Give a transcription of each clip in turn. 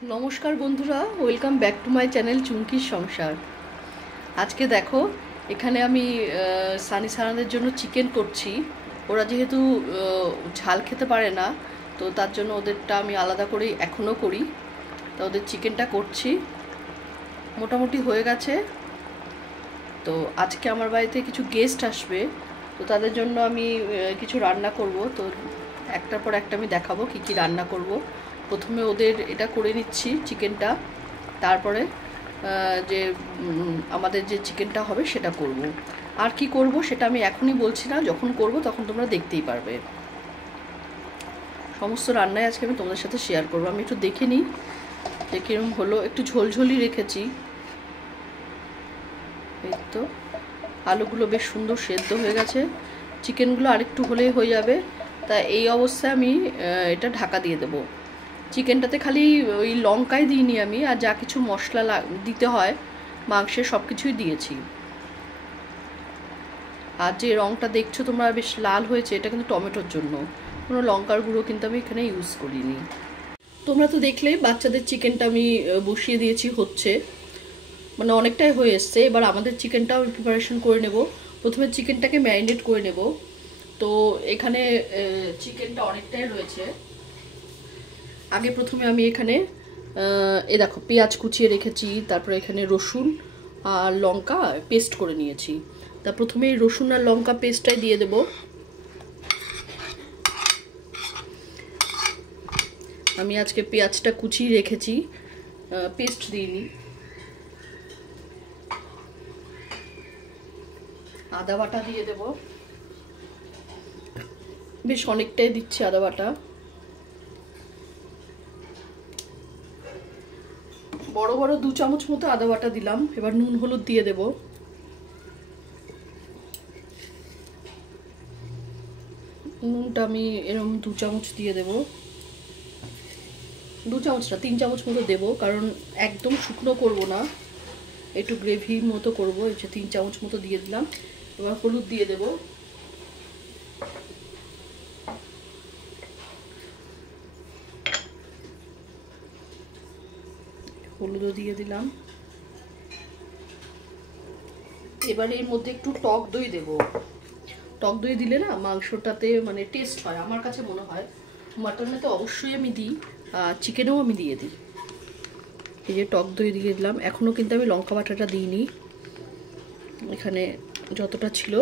नमस्कार बंधुरा welcome back to my channel चुमकिर संसार। आज के देखो एखाने आमी सानी सानादेर जोन्नो चिकेन करछि। ओरा जेहेतु झाल खेते पारे ना तो तार जोन्नो ओदेरटा आमी आलादा करेई एखोनो करी। तो ओदेर चिकेनटा करछि मोटामुटी हये गेछे। तो आज के आमार बाड़ीते किछु गेस्ट आसबे तो तादेर जोन्नो आमी किछु रान्ना करब। तो एकटार पर एकटा आमी देखाबो कि कि रान्ना करब। प्रथमे ओদের এটা করে নিচ্ছি চিকেনটা, তারপরে যে আমাদের যে চিকেনটা হবে সেটা করব। আর কি করব সেটা আমি এখনই বলছি না, যখন করব তখন তোমরা দেখতেই পারবে। সমস্ত রান্নাই আজকে আমি তোমাদের সাথে শেয়ার করব। আমি একটু দেখে নিই যে কিরকম হলো। একটু ঝোলঝোলি রেখেছি। এই তো আলুগুলো বেশ সুন্দর সেদ্ধ হয়ে গেছে। চিকেনগুলো আরেকটু হলেই হয়ে যাবে। তা এই অবস্থায় আমি এটা ঢাকা দিয়ে দেবো। চিকেনটাতে খালি ওই লঙ্কাই দিইনি আমি, আর যা কিছু মশলা দিতে হয় মাংসে সব কিছুই দিয়েছি। আর যে রঙটা দেখছো তোমরা বেশ লাল হয়েছে, এটা কিন্তু টমেটোর জন্য, কোনো লঙ্কার গুঁড়ো কিন্তু আমি এখানে ইউজ করিনি। তোমরা তো দেখলেই বাচ্চাদের চিকেনটা আমি বসিয়ে দিয়েছি, হচ্ছে মানে অনেকটাই হয়ে এসছে। এবার আমাদের চিকেনটাও প্রিপারেশন করে নেব। প্রথমে চিকেনটাকে ম্যারিনেট করে নেব। তো এখানে চিকেনটা অনেকটাই রয়েছে। আগে প্রথমে আমি এখানে এই দেখো পেঁয়াজ কুচিয়ে রেখেছি, তারপরে এখানে রসুন আর লঙ্কা পেস্ট করে নিয়েছি। তা প্রথমে এই রসুন আর লঙ্কা পেস্টটাই দিয়ে দেব। আমি আজকে পেঁয়াজটা কুচিয়ে রেখেছি, পেস্ট দিইনি। আদা বাটা দিয়ে দেব, বেশ অনেকটাই দিচ্ছি আদা বাটা। বড় বড় 2 চামচ মতো আদা বাটা দিলাম। এবার নুন হলুদ দিয়ে দেব। নুনটা আমি এরকম 2 চামচ দিয়ে দেব। 2 চামচ না 3 চামচ মতো দেব, কারণ একদম শুকনো করব না, একটু গ্রেভির মতো করব। এই যে 3 চামচ মতো দিয়ে দিলাম। এবার হলুদ দিয়ে দেব। হলুদও দিয়ে দিলাম। এবার এর মধ্যে একটু টক দই দেব। টক দই দিলে না মাংসটাতে মানে টেস্ট হয়, আমার কাছে মনে হয়। মাটনে তো অবশ্যই আমি দিই, চিকেনেও আমি দিয়ে দিই। এই যে টক দই দিয়ে দিলাম। এখনও কিন্তু আমি লঙ্কা বাটাটা দিইনি। এখানে যতটা ছিল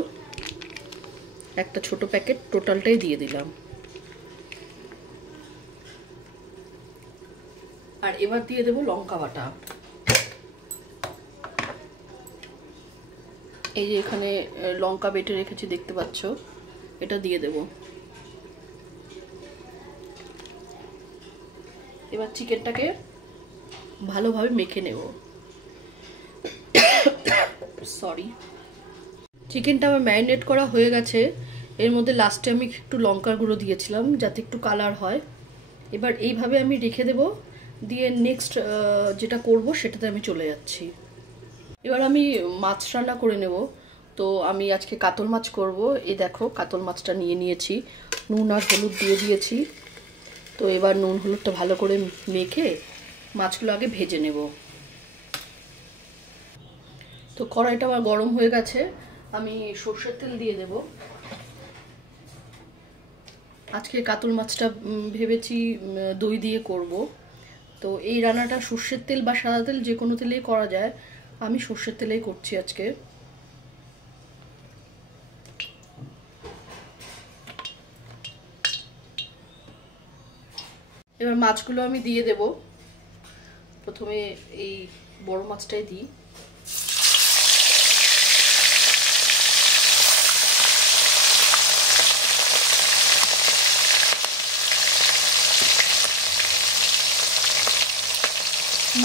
একটা ছোট প্যাকেট টোটালটাই দিয়ে দিলাম। আর এবার দিয়ে দেব লঙ্কা বাটা। এই যে এখানে লঙ্কা বেটে রেখেছি দেখতে পাচ্ছ, এটা দিয়ে দেব। এবার চিকেনটাকে ভালোভাবে মেখে নেব। সরি, চিকেনটা আমার ম্যারিনেট করা হয়ে গেছে। এর মধ্যে লাস্টে আমি একটু লঙ্কার গুঁড়ো দিয়েছিলাম যাতে একটু কালার হয়। এবার এইভাবে আমি রেখে দেব, দিয়ে নেক্সট যেটা করব সেটাতে আমি চলে যাচ্ছি। এবার আমি মাছ রান্না করে নেব। তো আমি আজকে কাতল মাছ করব। এই দেখো কাতল মাছটা নিয়ে নিয়েছি, নুন আর হলুদ দিয়ে দিয়েছি। তো এবার নুন হলুদটা ভালো করে মেখে মাছগুলো আগে ভেজে নেব। তো কড়াইটা আমার গরম হয়ে গেছে, আমি সরষের তেল দিয়ে দেব। আজকে কাতল মাছটা ভেবেছি দই দিয়ে করব। তো এই রান্নাটা সরষের তেল বা সাদা তেল যে কোনো তেলেই করা যায়, আমি সরষের তেলেই করছি আজকে। এবার মাছগুলো আমি দিয়ে দেব। প্রথমে এই বড় মাছটাই দিই।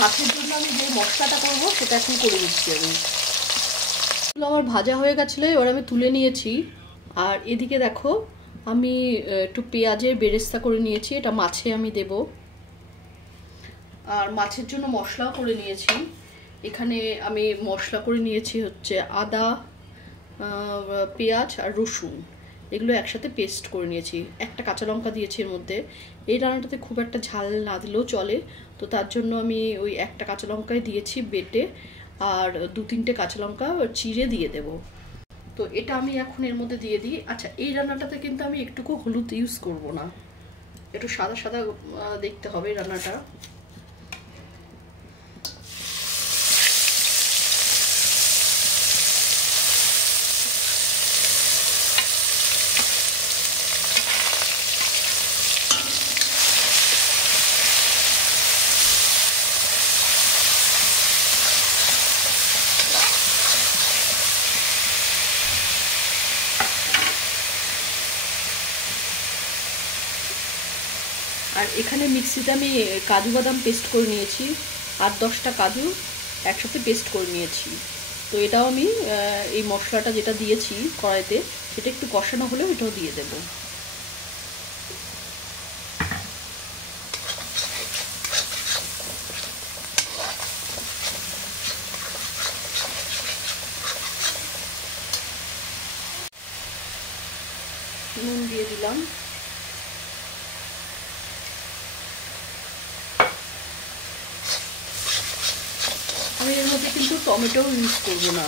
মাছের জন্য আমি যে মশলাটা করবো সেটা এখন করে দিচ্ছি আমি। আমার ভাজা হয়ে গেছিলো, এবার আমি তুলে নিয়েছি। আর এদিকে দেখো আমি একটু পেঁয়াজের বেরেস্তা করে নিয়েছি, এটা মাছে আমি দেব। আর মাছের জন্য মশলাও করে নিয়েছি। এখানে আমি মশলা করে নিয়েছি হচ্ছে আদা, পেঁয়াজ আর রসুন। এগুলো একসাথে পেস্ট করে নিয়েছি। একটা কাঁচা লঙ্কা দিয়েছি এর মধ্যে। এই রান্নাটাতে খুব একটা ঝাল না দিলেও চলে, তো তার জন্য আমি ওই একটা কাঁচা লঙ্কাই দিয়েছি বেটে, আর 2-3টে কাঁচা লঙ্কা চিড়ে দিয়ে দেব। তো এটা আমি এখন এর মধ্যে দিয়ে দিই। আচ্ছা, এই রান্নাটাতে কিন্তু আমি একটুকু হলুদ ইউজ করব না, একটু সাদা সাদা দেখতে হবে রান্নাটা। আর এখানে মিক্সিতে আমি কাজু বাদাম পেস্ট করে নিয়েছি, 8-10টা কাজু একসাথে পেস্ট করে নিয়েছি। তো এটাও আমি এই মশলাটা যেটা দিয়েছি কড়াইতে, সেটা একটু কষানো হলেও এটাও দিয়ে দেব। নুন দিয়ে দিলাম। আমি এর মধ্যে কিন্তু টমেটো ইউজ করব না,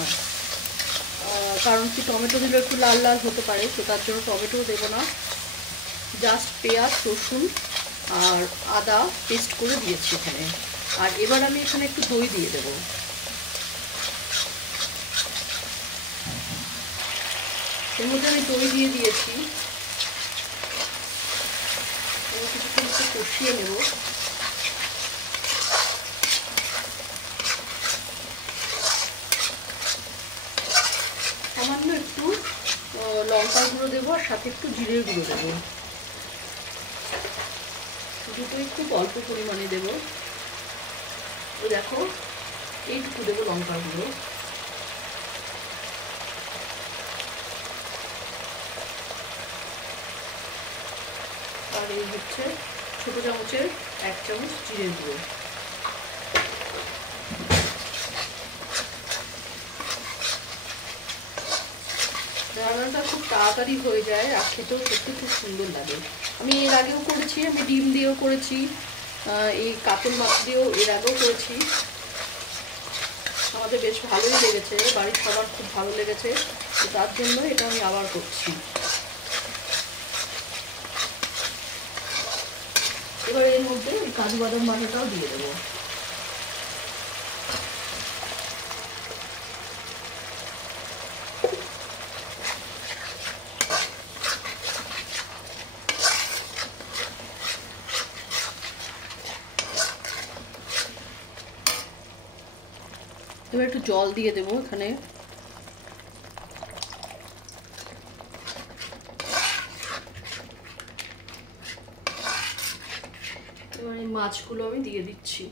কারণ কি টমেটো দিলে একটু লাল লাল হতে পারে, তো তার জন্য টমেটো দেবো না। জাস্ট পেঁয়াজ, রসুন আর আদা পেস্ট করে দিয়েছি এখানে। আর এবার আমি এখানে একটু দই দিয়ে দেবো। এর মধ্যে আমি দই দিয়ে দিয়েছি, কিছুক্ষণ একটু কষিয়ে নেব। সামান্য একটু লঙ্কার গুঁড়ো দেবো, আর সাথে একটু জিরের গুঁড়ো দেবো। দুটোই খুব অল্প পরিমাণে দেবো। দেখো, এইটুকু দেবো লঙ্কার গুঁড়ো। আর এই হচ্ছে ছোটো চামচের 1 চামচ জিরের গুঁড়ো। রান্নাটা খুব তাড়াতাড়ি হয়ে যায়, আর খেতেও সত্যি খুব সুন্দর লাগে। আমি এর আগেও করেছি, আমি ডিম দিয়েও করেছি, এই কাতল মাছ দিয়েও এর আগেও করেছি। আমাদের বেশ ভালোই লেগেছে, বাড়ির সবার খুব ভালো লেগেছে, তো তার জন্য এটা আমি আবার করছি। এবার এর মধ্যে ওই কাজু বাদাম বাটাটাও দিয়ে দেবো। এবার একটু জল দিয়ে দেবো এখানে। এবার এই মাছগুলো আমি দিয়ে দিচ্ছি।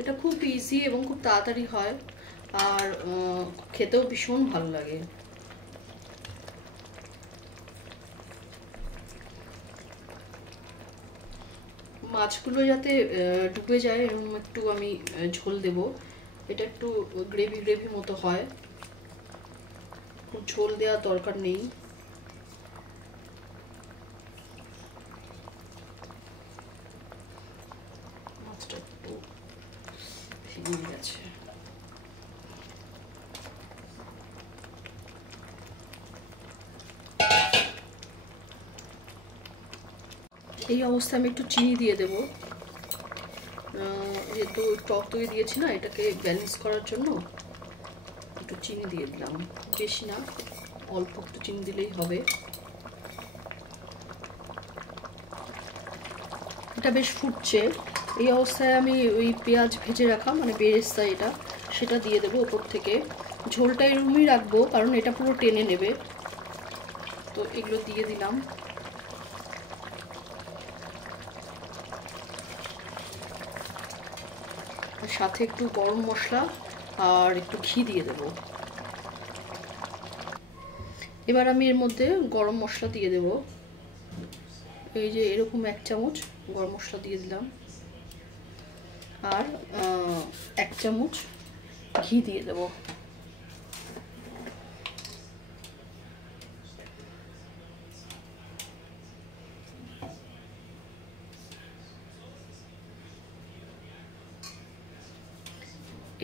এটা খুব ইজি এবং খুব তাড়াতাড়ি হয়, আর খেতেও ভীষণ ভালো লাগে। মাছগুলো যাতে ডুবে যায় এরকম একটু আমি ঝোল দেব। এটা একটু গ্রেভি গ্রেভি মতো হয়, খুব ঝোল দেওয়ার দরকার নেই। মাছটা একটু ভেঙে গেছে। এই অবস্থায় আমি একটু চিনি দিয়ে দেব, যেহেতু টক দই দিয়েছি না, এটাকে ব্যালেন্স করার জন্য একটু চিনি দিয়ে দিলাম। বেশি না, অল্প একটু চিনি দিলেই হবে। এটা বেশ ফুটছে, এই অবস্থায় আমি ওই পেঁয়াজ ভেজে রাখা, মানে বেরেস্তা এটা, সেটা দিয়ে দেবো ওপর থেকে। ঝোলটা এরকমই রাখবো, কারণ এটা পুরো টেনে নেবে। তো এগুলো দিয়ে দিলাম। সাথে একটু গরম মশলা আর একটু ঘি দিয়ে দেব। এবার আমি এর মধ্যে গরম মশলা দিয়ে দেব। এই যে এরকম 1 চামচ গরম মশলা দিয়ে দিলাম, আর 1 চামচ ঘি দিয়ে দেব।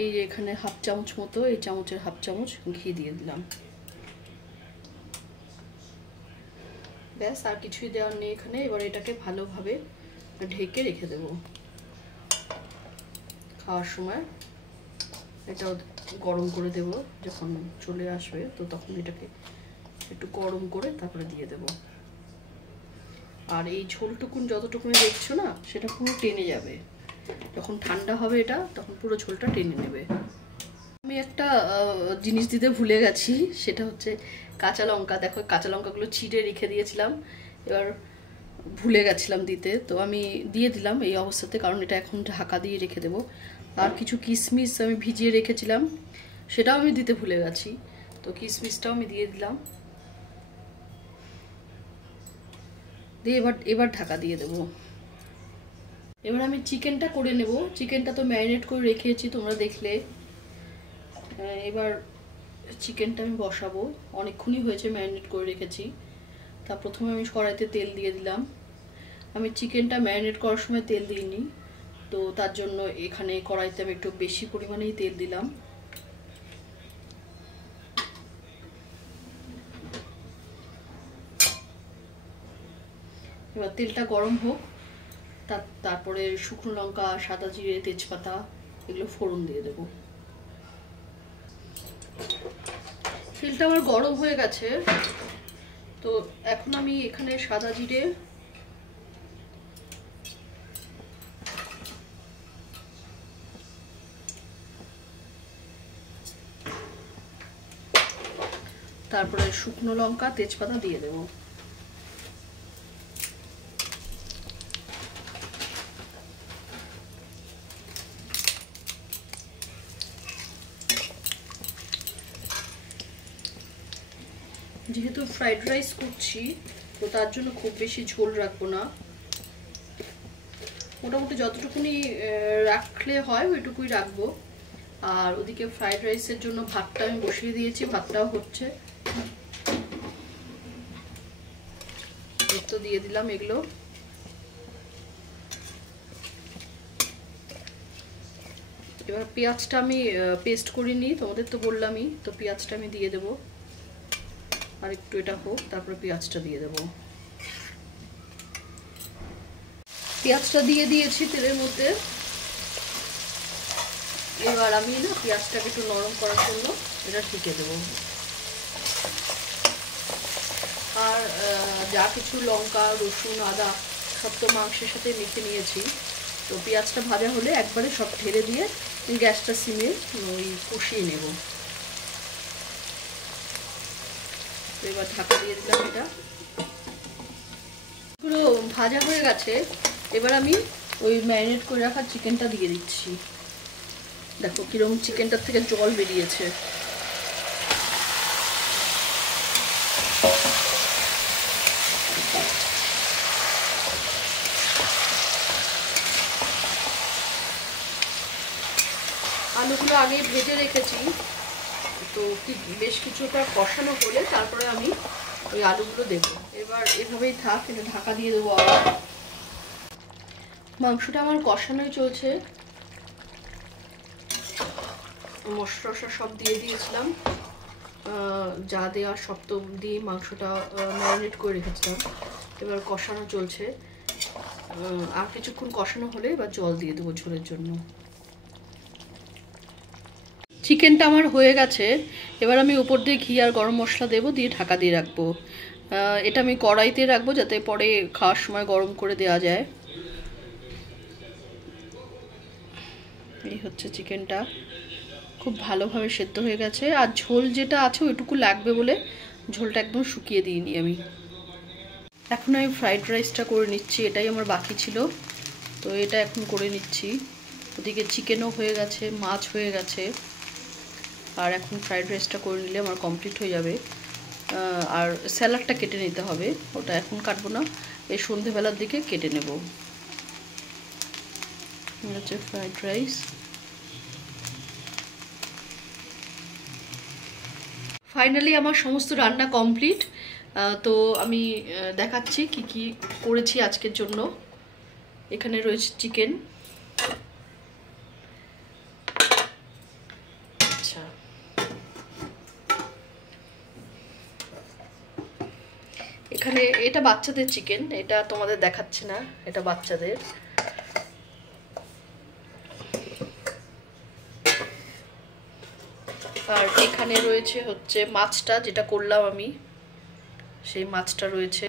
এই যে এখানে হাফ চামচ মতো, এই চামচের হাফ চামচ ঘি দিয়ে দিলাম। ব্যাস, আর কিছুই দেওয়ার নেই এখানে। এবার এটাকে ভালোভাবে ঢেকে রেখে দেব। খাওয়ার সময় এটাও গরম করে দেব, যখন চলে আসবে তো তখন এটাকে একটু গরম করে তারপরে দিয়ে দেব। আর এই ঝোলটুকুন যতটুকুনি দেখছো না, সেটা পুরো টেনে যাবে। যখন ঠান্ডা হবে এটা, তখন পুরো ঝোলটা টেনে নেবে। আমি একটা জিনিস দিতে ভুলে গেছি, সেটা হচ্ছে কাঁচা লঙ্কা। দেখো কাঁচা লঙ্কাগুলো ছিঁড়ে রেখে দিয়েছিলাম, এবার ভুলে গেছিলাম দিতে, তো আমি দিয়ে দিলাম এই অবস্থাতে, কারণ এটা এখন ঢাকা দিয়ে রেখে দেবো। আর কিছু কিশমিশ আমি ভিজিয়ে রেখেছিলাম, সেটাও আমি দিতে ভুলে গেছি, তো কিশমিশটাও আমি দিয়ে দিলাম। দিয়ে এবার ঢাকা দিয়ে দেবো। এবার আমি চিকেনটা করে নেব। চিকেনটা তো ম্যারিনেট করে রেখেছি, তোমরা দেখলে। এবার চিকেনটা আমি বসাবো। অনেকক্ষণই হয়েছে ম্যারিনেট করে রেখেছি। তা প্রথমে আমি কড়াইতে তেল দিয়ে দিলাম। আমি চিকেনটা ম্যারিনেট করার সময় তেল দিইনি, তো তার জন্য এখানে কড়াইতে আমি একটু বেশি পরিমাণেই তেল দিলাম। এবার তেলটা গরম হোক, তারপরে শুকনো লঙ্কা, সাদা জিরে, তেজপাতা এগুলো ফোড়ন দিয়ে দেবো। তেলটা আমার গরম হয়ে গেছে, তো এখন আমি এখানে সাদা জিরে, তারপরে শুকনো লঙ্কা, তেজপাতা দিয়ে দেবো। যেহেতু ফ্রাইড রাইস করছি, তো তার জন্য খুব বেশি ঝোল রাখবো না, মোটামুটি যতটুকুনি রাখলে হয় ওইটুকুই রাখবো। আর ওদিকে ফ্রাইড রাইসের জন্য ভাতটা আমি বসিয়ে দিয়েছি, ভাতটাও হচ্ছে। তো দিয়ে দিলাম এগুলো। এবার পেঁয়াজটা আমি পেস্ট করিনি, তোমাদের তো বললামই, তো পেঁয়াজটা আমি দিয়ে দেবো। আর একটু এটা হোক, তারপরে পেঁয়াজটা দিয়ে দেবো। পেঁয়াজটা দিয়ে দিয়েছি তেলের মধ্যে। এবার আমি না পেঁয়াজটাকে একটু নরম করার জন্য এটা ঢেকে দেবো। আর যা কিছু লঙ্কা, রসুন, আদা সব তো মাংসের সাথে মেখে নিয়েছি, তো পেঁয়াজটা ভাজা হলে একবারে সব ঢেলে দিয়ে গ্যাসটা সিমে ওই কষিয়ে নেব। এবার ঢাকা দিয়ে দিলাম। এটা পুরো ভাজা হয়ে গেছে। এবার আমি ওই ম্যারিনেট করে রাখা চিকেনটা দিয়ে দিচ্ছি। দেখো কিরকম চিকেনটার থেকে জল বেরিয়েছে। আলুগুলো আগে ভেজে রেখেছি, তো বেশ কিছুটা কষানো হলে তারপরে আমি ওই আলুগুলো দেবো। এবার এভাবেই থাক, এটা ঢাকা দিয়ে দেবো আবার। মাংসটা আমার কষানোই চলছে, মশলা টশলা সব দিয়ে দিয়েছিলাম, যা দেওয়া সব তো দিয়ে মাংসটা ম্যারিনেট করে রেখেছিলাম। এবার কষানো চলছে, আর কিছুক্ষণ কষানো হলে এবার জল দিয়ে দেবো ঝোলের জন্য। চিকেনটা আমার হয়ে গেছে। এবার আমি উপর দিয়ে ঘি আর গরম মশলা দেবো, দিয়ে ঢাকা দিয়ে রাখবো। এটা আমি কড়াইতে রাখবো যাতে পরে খাওয়ার সময় গরম করে দেওয়া যায়। এই হচ্ছে চিকেনটা, খুব ভালোভাবে সেদ্ধ হয়ে গেছে। আর ঝোল যেটা আছে ওইটুকু লাগবে বলে ঝোলটা একদম শুকিয়ে দিইনি আমি। এখন আমি ফ্রাইড রাইসটা করে নিচ্ছি, এটাই আমার বাকি ছিল, তো এটা এখন করে নিচ্ছি। ওদিকে চিকেনও হয়ে গেছে, মাছ হয়ে গেছে, আর এখন ফ্রাইড রাইসটা করে নিলে আমার কমপ্লিট হয়ে যাবে। আর স্যালাডটা কেটে নিতে হবে, ওটা এখন কাটবো না, এই সন্ধেবেলার দিকে কেটে নেব। হচ্ছে ফ্রাইড রাইস। ফাইনালি আমার সমস্ত রান্না কমপ্লিট। তো আমি দেখাচ্ছি কি কি করেছি আজকের জন্য। এখানে রয়েছে চিকেন, এখানে এটা বাচ্চাদের চিকেন, এটা তোমাদের দেখাচ্ছি না, এটা বাচ্চাদের। আর এখানে রয়েছে হচ্ছে মাছটা, যেটা করলাম আমি, সেই মাছটা রয়েছে,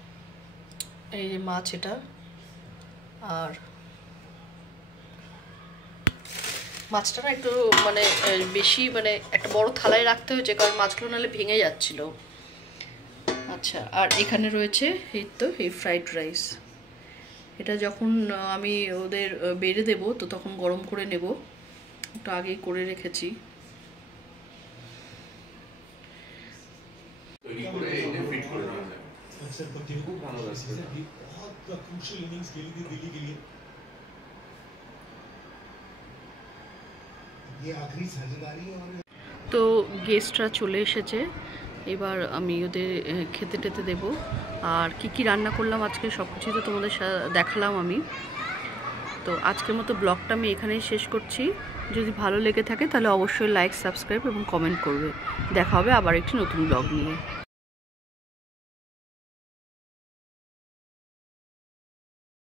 এই যে মাছ এটা। আর মাছটা না একটু মানে বেশি মানে একটা বড় থালায় রাখতে হয়েছে, কারণ মাছগুলো নাহলে ভেঙে যাচ্ছিল। আচ্ছা, আর এখানে রয়েছে এই তো এই ফ্রাইড রাইস। এটা যখন আমি ওদের বেড়ে দেবো তো তখন গরম করে নেব, ওটা আগেই করে রেখেছি। তো গেস্টরা চলে এসেছে, এবার আমি ওদের খেতে টেতে দেবো। আর কি কি রান্না করলাম আজকে সব কিছুই তো তোমাদের দেখালাম আমি। তো আজকের মতো ব্লগটা আমি এখানেই শেষ করছি। যদি ভালো লেগে থাকে তাহলে অবশ্যই লাইক, সাবস্ক্রাইব এবং কমেন্ট করবে। দেখা হবে আবার একটি নতুন ব্লগ নিয়ে।